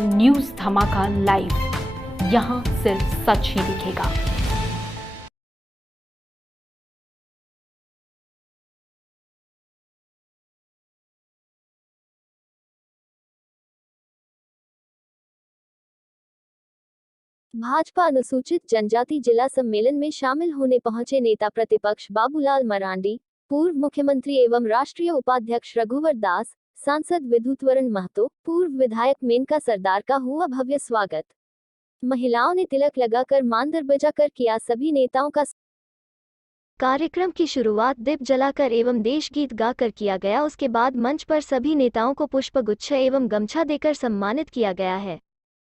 News धमाका live, यहाँ सिर्फ सच ही दिखेगा। भाजपा अनुसूचित जनजाति जिला सम्मेलन में शामिल होने पहुंचे नेता प्रतिपक्ष बाबूलाल मरांडी, पूर्व मुख्यमंत्री एवं राष्ट्रीय उपाध्यक्ष रघुवर दास, सांसद विद्युतवरण महतो, पूर्व विधायक मेनका सरदार का हुआ भव्य स्वागत। महिलाओं ने तिलक लगाकर मांदर बजाकर किया सभी नेताओं का। कार्यक्रम की शुरुआत दीप जलाकर एवं देश गीत गाकर किया गया। उसके बाद मंच पर सभी नेताओं को पुष्पगुच्छ एवं गमछा देकर सम्मानित किया गया है।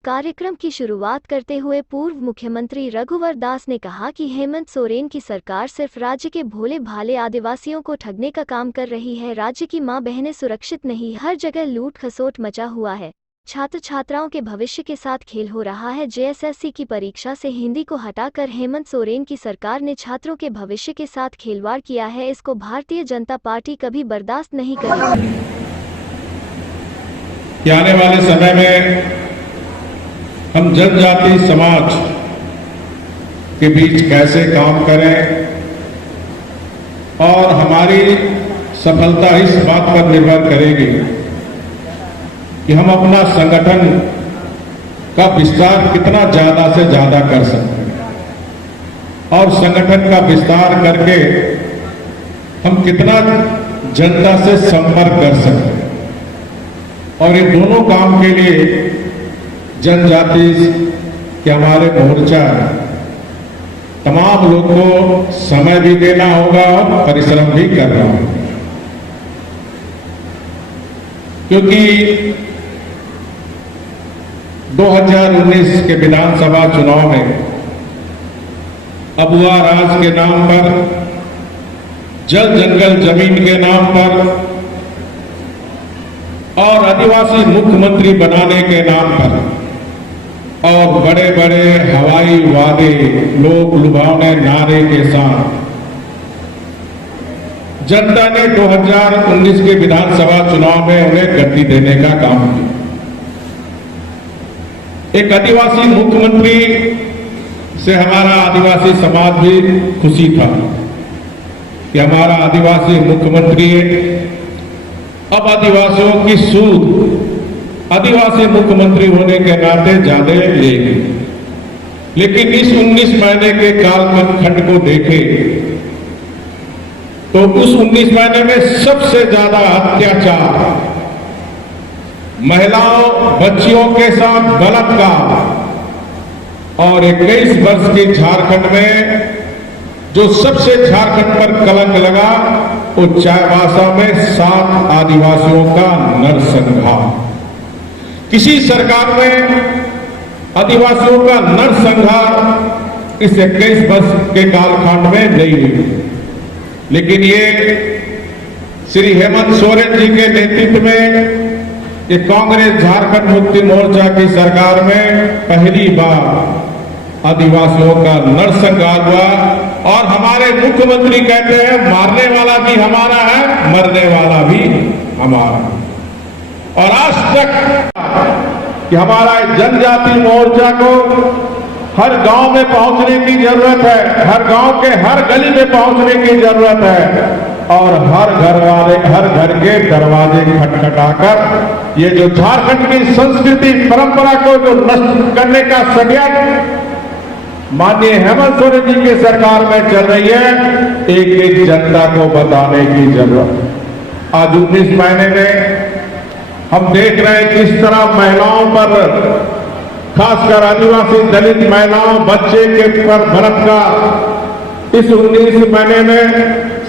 कार्यक्रम की शुरुआत करते हुए पूर्व मुख्यमंत्री रघुवर दास ने कहा कि हेमंत सोरेन की सरकार सिर्फ राज्य के भोले भाले आदिवासियों को ठगने का काम कर रही है। राज्य की मां बहनें सुरक्षित नहीं, हर जगह लूट खसोट मचा हुआ है। छात्र छात्राओं के भविष्य के साथ खेल हो रहा है। JSSC की परीक्षा से हिंदी को हटाकर हेमंत सोरेन की सरकार ने छात्रों के भविष्य के साथ खिलवाड़ किया है। इसको भारतीय जनता पार्टी कभी बर्दाश्त नहीं करेगी। आने वाले समय में हम जनजाति समाज के बीच कैसे काम करें और हमारी सफलता इस बात पर निर्भर करेगी कि हम अपना संगठन का विस्तार कितना ज्यादा से ज्यादा कर सकते हैं और संगठन का विस्तार करके हम कितना जनता से संपर्क कर सकते हैं। और इन दोनों काम के लिए जनजाति के हमारे मोर्चा तमाम लोगों को समय भी देना होगा और परिश्रम भी करना होगा, क्योंकि 2019 के विधानसभा चुनाव में अबुआ राज के नाम पर, जल जंगल जमीन के नाम पर और आदिवासी मुख्यमंत्री बनाने के नाम पर और बड़े बड़े हवाई वादे, लोक लुभावने नारे के साथ जनता ने 2019 के विधानसभा चुनाव में उन्हें गद्दी देने का काम किया। एक आदिवासी मुख्यमंत्री से हमारा आदिवासी समाज भी खुशी था कि हमारा आदिवासी मुख्यमंत्री अब आदिवासियों की सूद आदिवासी मुख्यमंत्री होने के नाते ज्यादा लेगी। लेकिन इस 19 महीने के कालखंड को देखें तो उस 19 महीने में सबसे ज्यादा अत्याचार, महिलाओं बच्चियों के साथ बलात्कार और 21 वर्ष के झारखंड में जो सबसे झारखंड पर कलंक लगा वो चाईबासा में 7 आदिवासियों का नरसंहार। किसी सरकार में आदिवासियों का नरसंहार इस 21 वर्ष के कालखंड में नहीं हुई, लेकिन ये श्री हेमंत सोरेन जी के नेतृत्व में ये कांग्रेस झारखंड मुक्ति मोर्चा की सरकार में पहली बार आदिवासियों का नरसंहार हुआ। और हमारे मुख्यमंत्री कहते हैं मारने वाला भी हमारा है, मरने वाला भी हमारा। और आज तक कि हमारा जनजाति मोर्चा को हर गांव में पहुंचने की जरूरत है, हर गांव के हर गली में पहुंचने की जरूरत है और हर घर के दरवाजे खटखटाकर ये जो झारखंड की संस्कृति परंपरा को जो नष्ट करने का षड्यंत्र माननीय हेमंत सोरेन जी की सरकार में चल रही है, एक एक जनता को बताने की जरूरत। आज 19 महीने में हम देख रहे हैं किस तरह महिलाओं पर, खासकर आदिवासी दलित महिलाओं बच्चे के पर बलात्कार, इस 19 महीने में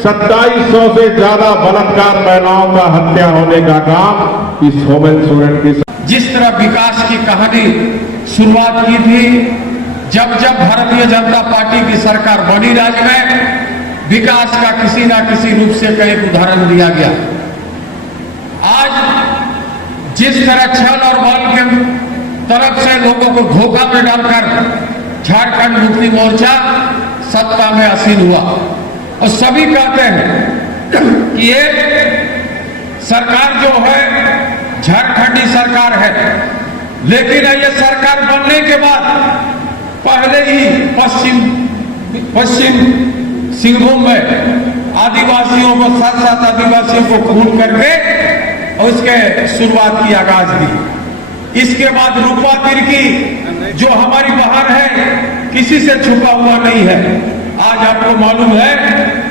2700 से ज्यादा बलात्कार महिलाओं का हत्या होने का काम इस हेमंत सोरेन की। जिस तरह विकास की कहानी शुरुआत की थी, जब भारतीय जनता पार्टी की सरकार बनी, राज्य में विकास का किसी ना किसी रूप से कहीं उदाहरण दिया गया। आज जिस तरह छल और बल के तरफ से लोगों को धोखा में डालकर झारखंड मुक्ति मोर्चा सत्ता में आसीन हुआ और सभी कहते हैं कि ये सरकार जो है झारखंडी सरकार है, लेकिन ये सरकार बनने के बाद पहले ही पश्चिम सिंहभूम में आदिवासियों को 7 आदिवासियों को खून करके और उसके शुरुआत की आगाज दी। इसके बाद रूपा तिर्की जो हमारी बहन है, किसी से छुपा हुआ नहीं है। आज आपको मालूम है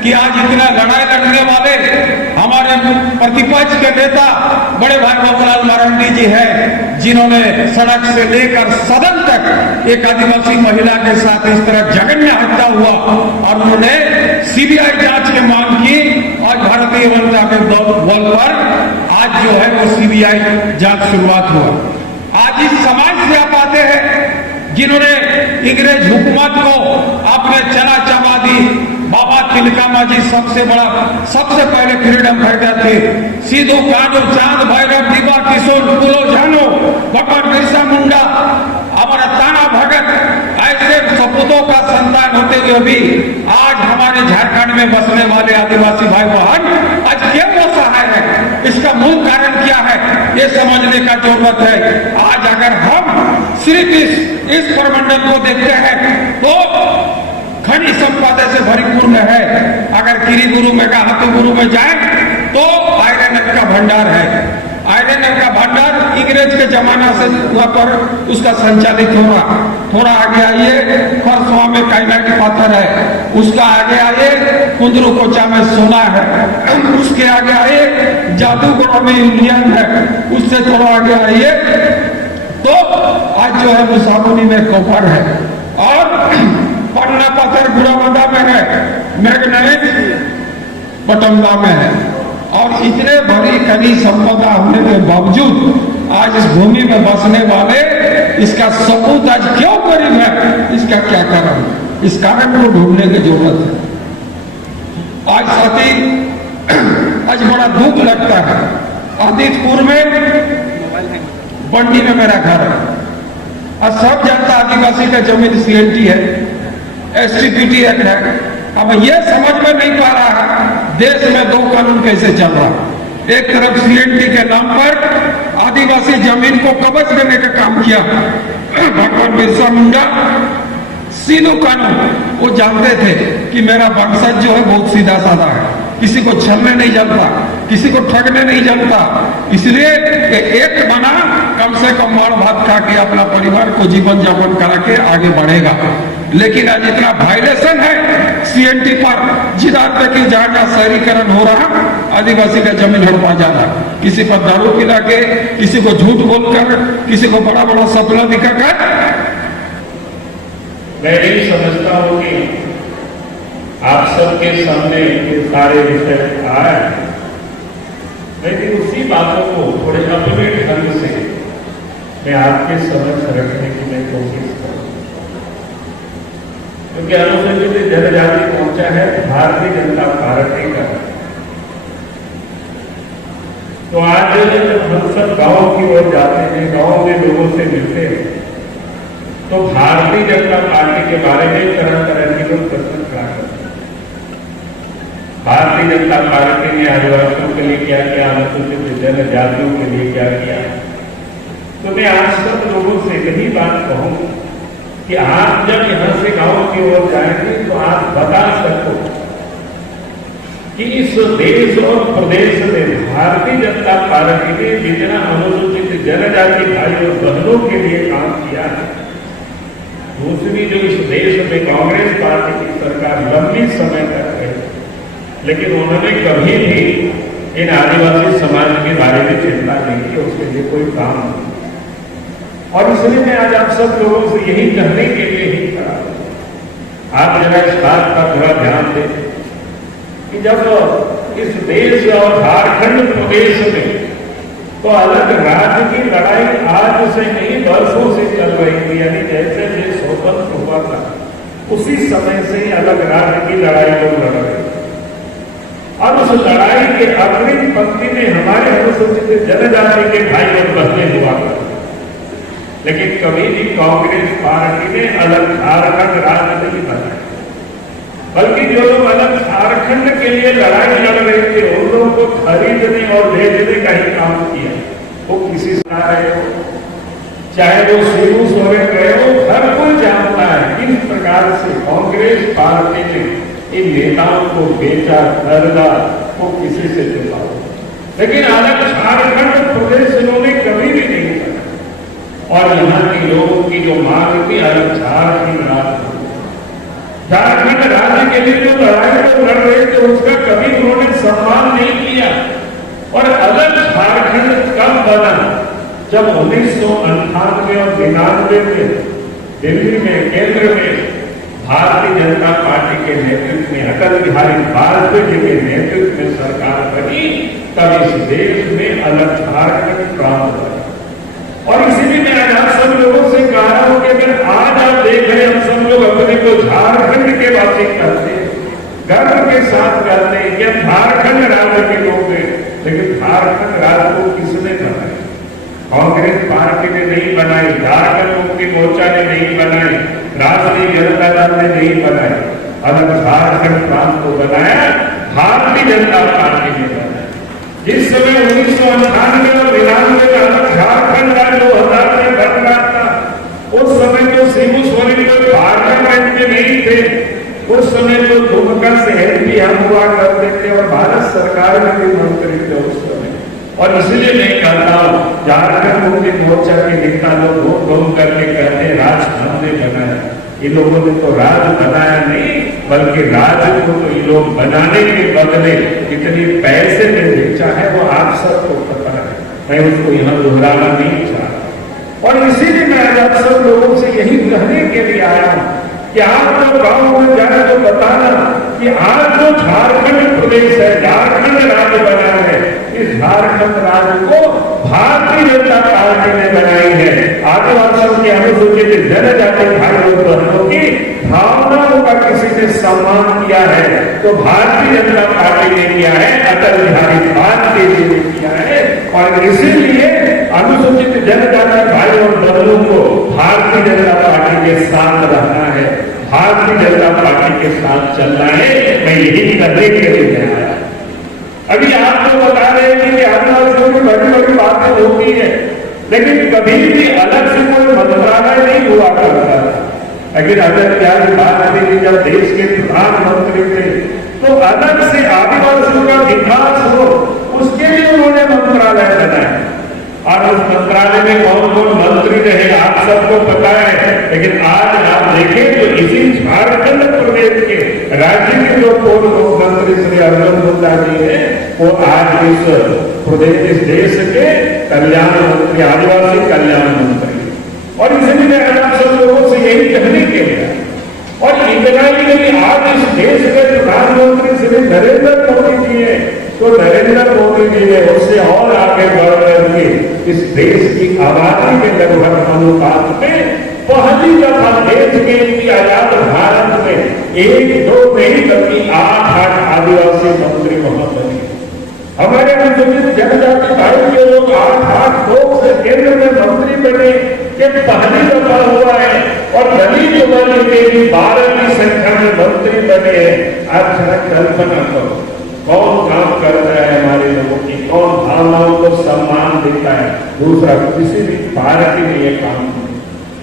कि आज इतना लड़ाई लड़ने वाले हमारे प्रतिपक्ष के नेता बड़े भाई बाबूलाल मरांडी जी हैं, जिन्होंने सड़क से लेकर सदन तक एक आदिवासी महिला के साथ इस तरह जघन्य हत्या हुआ और उन्होंने सीबीआई जांच की मांग की। और भारतीय जनता के बल पर आज जो है वो सीबीआई जांच शुरुआत हुआ। आज इस समाज से आप आते हैं जिन्होंने अंग्रेज हुकूमत को अपने चला चबा दी। बाबा तिलकामा जी सबसे पहले फ्रीडम फाइटर थे। सीधो कानू, चांद भैरव, दीवा किशोर, फूलो झानो, भगवान बिरसा मुंडा, हमारा ताना भगत, ऐसे सपूतों का संतान होते हुए भी आज हमारे झारखंड में बसने वाले आदिवासी भाई बहन आज क्यों असहाय है? इसका मूल कारण क्या है, ये समझने का जरूरत है। आज अगर हम सिर्फ इस प्रमंडल को देखते हैं तो खनिज संपदा से भरपूर में है। अगर गिरिगुरु में हाथोगुरु में जाए तो आयरन का भंडार है। आयरन का भंडार अंग्रेज के जमाना से वहां पर उसका संचालित हो रहा। थोड़ा आगे आइए, खरसवा में काइनाइट पाथर है, उसका आगे आइए कुंदरू कोचा में सोना है, उसके आगे आइए जादूगढ़ में यूनियन है, उससे थोड़ा आगे आइए तो आज जो है मुसाबनी में कॉपर है और पन्ना पत्थर गुड़ावदा में है, मैग्नेट पटमदा में है। और इतने बड़ी खनिज संपदा होने के बावजूद आज इस भूमि में बसने वाले इसका सबूत आज क्यों गरीब है, इसका क्या कारण? इस कारण को ढूंढने की जरूरत है। आज साथी आज बड़ा दुख लगता है। आदितपुर में बंडी में मेरा घर है और सब जानता आदिवासी का जमीन सीएनटी है, एसटीपीटी एक्ट है। अब यह समझ में नहीं पा रहा है देश में दो कानून कैसे चल रहा है। एक तरफ सीएनटी के नाम पर आदिवासी जमीन को कब्जा करने का काम किया भगवान बिरसा मुंडा। सीधो कानून वो जानते थे कि मेरा वंशज जो है बहुत सीधा साधा है, किसी को छलने नहीं जानता, किसी को ठगने नहीं जानता, इसलिए एक बना कम से कम मार भात खा के अपना परिवार को जीवन यापन करा के आगे बढ़ेगा। लेकिन आज इतना वायलेशन है सीएनटी पर, जिधर तक की जहां शहरीकरण हो रहा, आदिवासी का जमीन हड़पा जा रहा, किसी पर दारू पिला के, किसी को झूठ बोलकर, किसी को बड़ा बड़ा सपना दिखाकर। मैं यही समझता हूं कि आप सबके सामने ये सारे विषय आए, लेकिन उसी बातों को थोड़े अपने ढंग से मैं आपके समक्ष रखने की मैं कोशिश करूं, क्योंकि अनुसूचित जनजाति मोर्चा है भारतीय जनता पार्टी का। तो आज जब हम सब गांव की ओर जाते हैं, गांव में लोगों से मिलते हैं, तो भारतीय जनता पार्टी के बारे में तरह तरह के लोग प्रश्न खड़ा करते हैं। भारतीय जनता पार्टी ने आदिवासियों के लिए क्या किया, अनुसूचित जनजातियों के लिए क्या किया। तो मैं आज सब लोगों से यही बात कहूं कि आप जब यहां से गांव की ओर जाएंगे तो आप बता सको कि इस देश और प्रदेश में भारतीय जनता पार्टी ने जितना अनुसूचित जनजाति भाई और बहनों के लिए काम किया है, दूसरी जो इस देश में कांग्रेस पार्टी की सरकार लंबी समय तक है, लेकिन उन्होंने कभी भी इन आदिवासी समाज के बारे में चिंता नहीं की, उसके लिए कोई काम नहीं। और इसलिए मैं आज आप सब लोगों से यही कहने के लिए ही खड़ा हूं, आप जरा इस बात का थोड़ा ध्यान दें कि जब इस देश और झारखंड प्रदेश में तो अलग राज्य की लड़ाई आज से नहीं वर्षों से चल रही थी, यानी जैसे देश स्वतंत्र हुआ था उसी समय से अलग राज्य की लड़ाई लोग लड़ रहे थे। और उस लड़ाई के अग्रिम पंक्ति में हमारे अनुसूचित जनजाति के भाई और बहनें हुआ करते, लेकिन कभी भी कांग्रेस पार्टी ने अलग झारखंड राज्य नहीं बनाया, बल्कि जो लोग अलग झारखंड के लिए लड़ाई लड़ रहे थे उन लोगों को खरीदने और भेजने का ही काम किया। वो किसी से आ रहे हो, चाहे वो शिबू सोरेन रहे हो, हर कोई जानता है किस प्रकार से कांग्रेस पार्टी ने इन नेताओं को बेचा, खरीदा, वो किसी से चुका। लेकिन अलग झारखंड प्रदेश इन्होंने कभी भी नहीं किया। और यहाँ के लोगों की जो मांग थी, अलग झारखंड राज्य, झारखंड राज्य के लिए जो लड़ाई को लड़ रहे थे, उसका कभी उन्होंने सम्मान नहीं किया। और अलग झारखंड कब बना? जब 1998 और 99 में दिल्ली में, केंद्र में भारतीय जनता पार्टी के नेतृत्व में, अटल बिहारी वाजपेयी जी के नेतृत्व में सरकार बनी, तब इस देश में अलग झारखंड प्राप्त हुआ। और इसीलिए मैं आज आप सब लोगों से कह रहा हूं कि अगर आज आप देख रहे हैं, हम सब लोग अपने को झारखंड के वासी करते हैं, गर्व के साथ कहते हैं कि झारखंड राज्य के लोग हैं। लेकिन झारखंड राज्य को किसने बनाया? कांग्रेस पार्टी ने नहीं बनाई, झारखंड मुक्ति मोर्चा ने नहीं बनाई, राष्ट्रीय जनता दल ने नहीं बनाई। अलग झारखंड प्रांत को बनाया भारतीय जनता पार्टी ने बनाया। जिस समय 1998 और 99 में अलग झारखंड राज्य 2000 में बन रहा था, उस समय तो शिबू सोरेन को पार्लियामेंट में नहीं थे। उस समय तो दुमका से MP हम हुआ करते थे और भारत सरकार में भी मंत्री थे उस समय। और इसलिए मैं कहता हूं, झारखंड मुक्ति मोर्चा के नेता लोग घूम करके कहते हैं राज हमने बनाया। इन लोगों ने तो राज बनाया नहीं, बल्कि राज को तो ये लोग बनाने के बदले कितने पैसे में बेचा है वो आप सबको पता है। मैं उसको यहाँ दोहराना नहीं चाहता। और इसीलिए मैं आप सब लोगों से यही कहने के लिए आया हूं कि आप लोग गाँव में जाए तो बताना कि आज जो झारखंड प्रदेश है, झारखंड राज्य बना है, इस झारखंड राज्य को भारतीय जनता पार्टी ने बनाई है। आदिवासियों के अनुसूचित जनजाति भाइयों बहनों की भावनाओं का किसी ने सम्मान किया है तो भारतीय जनता पार्टी ने किया है, अटल बिहारी वाजपेयी जी ने किया है। और इसीलिए अनुसूचित जनजाति भाइयों और बहनों को भारतीय जनता पार्टी के साथ रहना है, भारतीय जनता पार्टी के साथ चलना है। मैं यही करने के लिए आया। अभी आप तो बता रहे हैं कि आदिवासियों की बड़ी बड़ी बातें होती है, लेकिन कभी भी अलग से कोई मंत्रालय नहीं हुआ करता था। अगर अटल बिहारी वाजपेयी जी जब देश के प्रधानमंत्री थे तो अलग से आदिवासियों का विकास हो, उसके लिए उन्होंने मंत्रालय बनाया। और उस मंत्रालय में कौन कौन मंत्री रहे आप सबको पता है। लेकिन आज आप देखें तो इसी झारखंड प्रदेश के राज्य के जो पूर्व मुख्यमंत्री श्री अर्जुन मुंडा जी हैं, वो आज इस प्रदेश, इस देश के कल्याण मंत्री, आदिवासी कल्याण मंत्री। और इसलिए मैं आप सब लोगों से यही कहने के लिए, और इतना ही नहीं, आज इस देश के प्रधानमंत्री श्री नरेंद्र मोदी जी हैं, तो नरेंद्र मोदी जी ने उससे और आगे बढ़ करके इस देश की आबादी के लगभग अनुपात में पहली दफा देश के आजाद भारत में 1-2 नहीं बल्कि 8 आदिवासी मंत्री वहां बने। हमारे अनुसूचित जनजाति भाई के लोग 8 लोग से केंद्र में मंत्री बने, ये पहली दफा हुआ है। और दलित वर्ग के भी 12 की संख्या में मंत्री बने हैं। आप जरा कल्पना करो कौन काम करता है हमारे लोगों की, कौन भावनाओं को सम्मान देता है, दूसरा किसी भी पार्टी में ये काम नहीं।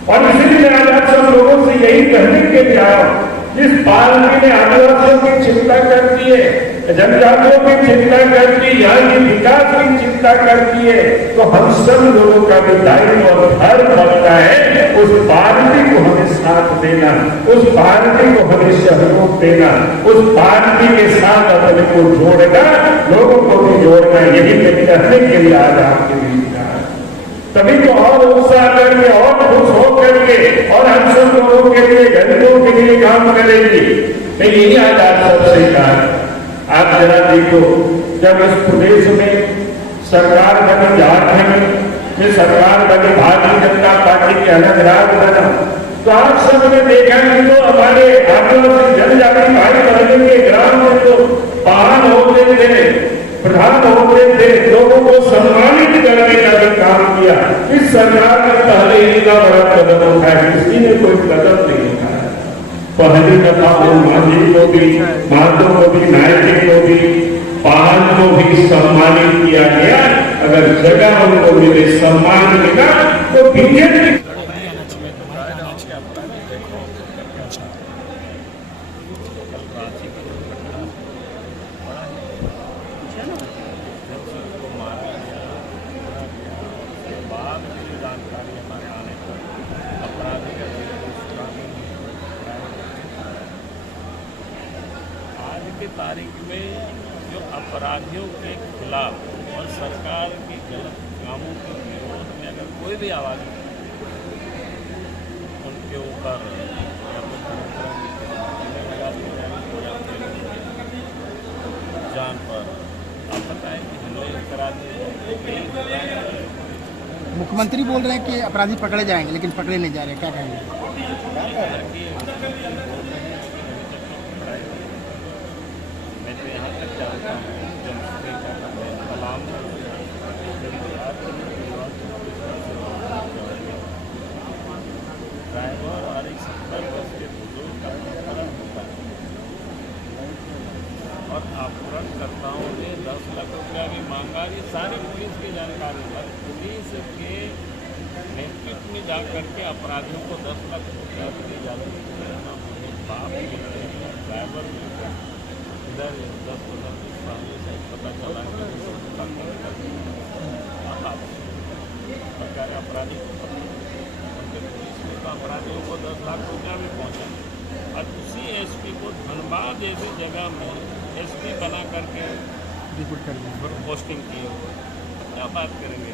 और इसीलिए मैं आज सब लोगों से यही कहने के लिए आया हूं, जिस पार्टी ने आदिवासियों की चिंता करती है, जनजातियों की चिंता करती है, यहाँ की विकास की चिंता करती है, तो हम सब लोगों का भी दायित्व और धर्म बनता है उस पार्टी को हमें साथ देना, उस पार्टी को हमें सहयोग देना, उस पार्टी के साथ अपने को जोड़ना, लोगों को भी जोड़ना। यही मैं कहने के लिए आज आपके बीच आया। तभी तो और उत्साह करके और खुश होकर के और हम सब लोगों के लिए, गरीबों के लिए काम करेंगे। मैं यही आज आप सबसे कहा। आप जरा देखो, जब इस प्रदेश में सरकार बनी, झारखंड में सरकार बनी, भारतीय जनता पार्टी के अलग राज्य बना, तो आप सबने देखा कि तो हमारे आदिवासी जनजाति भाई बहनों के ग्राम में तो वाहन होते थे, प्रधान होते थे, लोगों को सम्मानित करने का भी काम किया। इस सरकार ने पहले इतना बड़ा कदम उठाया, किसी ने कोई कदम नहीं उठाया। पहली दफा मांझी को भी, महतो को भी, नायक को भी वाहन को भी सम्मानित किया गया। अगर जगह उनको मिले, सम्मान मिला तो बीजेपी की तारीख में जो अपराधियों के खिलाफ और सरकार की गलत कामों के विरोध में अगर कोई भी आवाज़ उनके ऊपर या तो जान पर आप बताएं कि हमने करा दिए। मुख्यमंत्री बोल रहे हैं कि अपराधी पकड़े जाएंगे, लेकिन पकड़े नहीं जा रहे, क्या कहेंगे? मैं तो यहाँ तक चाहता हूँ कलाम ड्राइवर और एक 70 वर्ष के बुजुर्ग का अपहरण होता है और अपहरणकर्ताओं ने 10 लाख रुपया भी मांगा। ये सारी पुलिस की जानकारी पर पुलिस के नेतृत्व में जा करके अपराधियों को 10 लाख रुपया की इजाजत बाप ड्राइवर इधर 10-15 सालों से पता चला कि अपराधी उनके पुलिस में तो अपराधियों को 10 लाख रुपया भी पहुँचा और उसी एसपी को धनबाद जैसी जगह में एसपी बना करके रिपोर्ट कर दिया, पोस्टिंग किए हुए। क्या बात करेंगे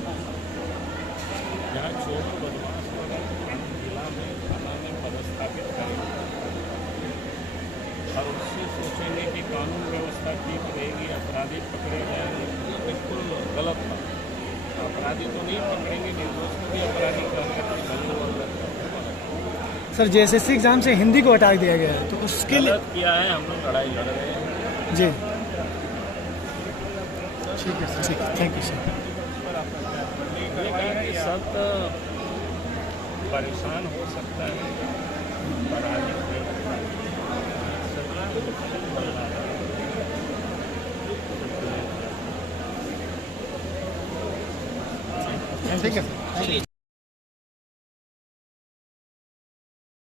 जहाँ चोर बदमाश वगैरह जिला में थाना में पदस्थापित करेंगे और उससे सोचेंगे कि कानून व्यवस्था ठीक रहेगी, अपराधी पकड़े जाएंगे, ये बिल्कुल गलत बात। अपराधी तो नहीं पकड़ेंगे, निर्दोष को भी अपराधी करेंगे। सर जेएसएससी एग्जाम से हिंदी को हटा दिया गया है, तो उसके लिए किया है, हम लोग लड़ाई लड़ रहे हैं। जी ठीक है सर, ठीक, थैंक यू सर। कि सब परेशान हो सकता है, अपराधी ठीक है सर।